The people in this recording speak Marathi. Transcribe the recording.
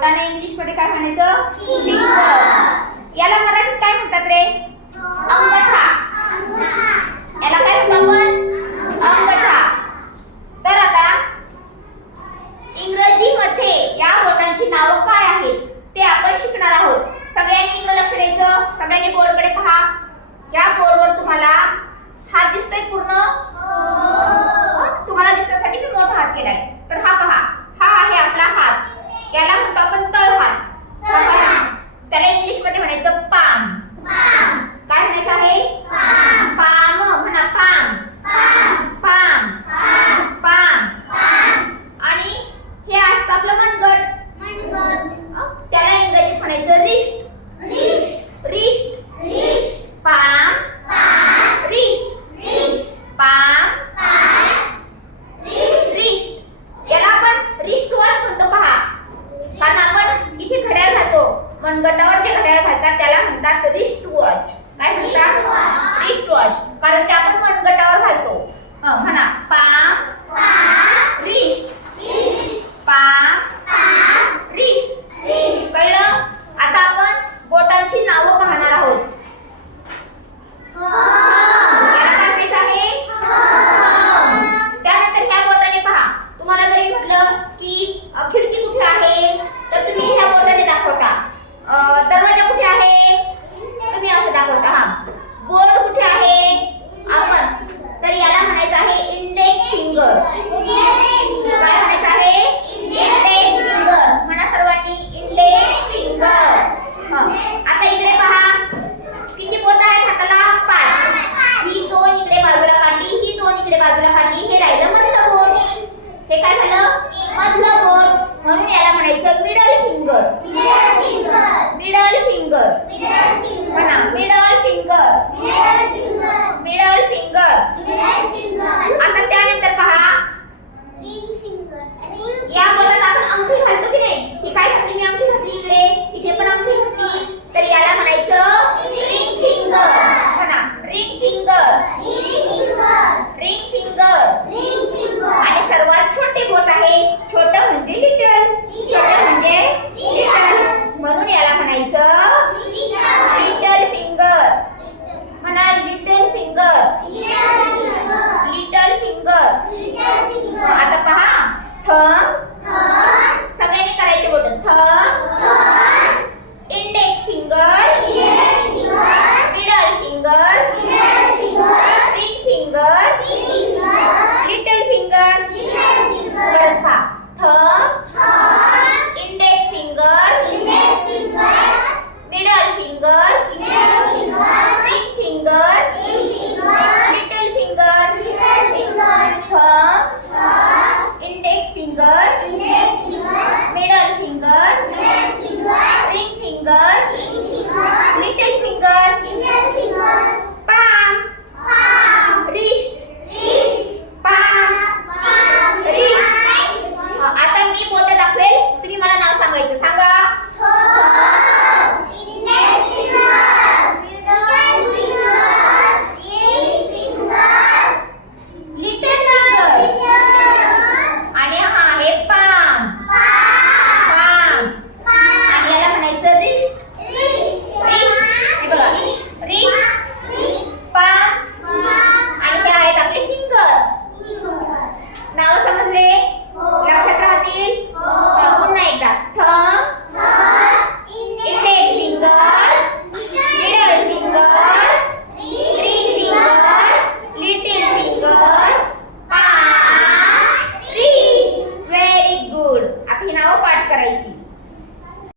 बोटाने इंग्लिशमध्ये काय म्हणायचं? याला मराठीत काय म्हणतात रे? अंगठा. याला काय वॉच काय म्हणता? रिस्ट वॉच कारण ते आपण मनगटावर घालतो. म्हणा. Palm Amen.